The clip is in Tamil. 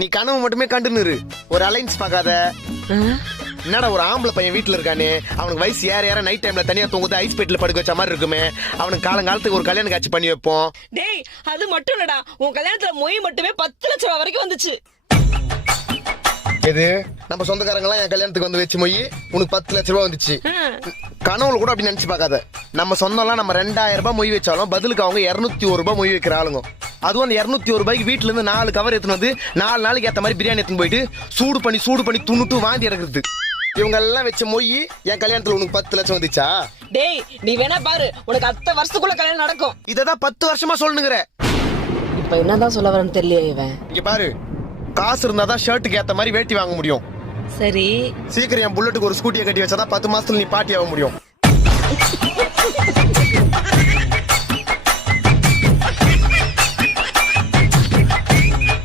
நீ கனவு மட்டுமே கண்டுன்னு ஒரு அலைன்ஸ் பார்க்காத. என்னடா ஒரு ஆம்பளை பையன் வீட்டுல இருக்கானே, அவனுக்கு வயசு ஏற நைட் டைம்ல தனியா தூங்குது ஐஸ் பெட்டில படுக்க வச்ச மாதிரி இருக்குமே, அவனுக்கு காலங்காலத்துக்கு ஒரு கல்யாணம் காட்சி பண்ணி வைப்போம். டேய் அது மட்டும் இல்லடா, உன் கல்யாணத்துல மொய் மட்டுமே 10 லட்சம் ரூபாய் வரைக்கும் வந்துச்சு. எது நம்ம சொந்தக்காரங்க எல்லாம் என் கல்யாணத்துக்கு வந்து வச்சு மொய் உனக்கு 10 லட்சம் ரூபாய் வந்துச்சு. கனவுல கூட அப்படி நினைச்சு பார்க்காத. நம்ம சொந்தம்லாம் நம்ம 2000 ரூபாய் மொய் வச்சாலும் பதிலுக்கு அவங்க 201 ரூபாய் மொய் வைக்கிற ஆளுங்க. அதுவும் அந்த 201 ரூபாய்க்கு வீட்டுல இருந்து 4 கவர் எடுத்துன்னு வந்து 4 நாளைக்கு ஏத்த மாதிரி பிரியாணி எடுத்துன்னு போயிட்டு சூடு பண்ணி துண்ணுட்டு வாந்தி எடுக்கிறது. இவங்க எல்லாம் வச்ச மொய் என் கல்யாணத்துல உனக்கு 10 லட்சம் வந்துச்சா? டேய் நீ வேணா பாரு, உனக்கு அத்தை வருஷத்துக்குள்ள கல்யாணம் நடக்கும். இததான் 10 வருஷமா சொல்லுங்கிற. இப்ப என்னதான் சொல்ல வரேன்னு தெரியல. இவன் இங்க பாரு, காசு இருந்தாதான் ஷர்ட்டுக்கு ஏத்த மாதிரி வேட்டி வாங்க முடியும். சரி சீக்கிரம் என் புல்லட்டுக்கு ஒரு ஸ்கூட்டியை கட்டி வச்சாதான் 10 மாசத்துல நீ பாட்டி ஆக முடியும்.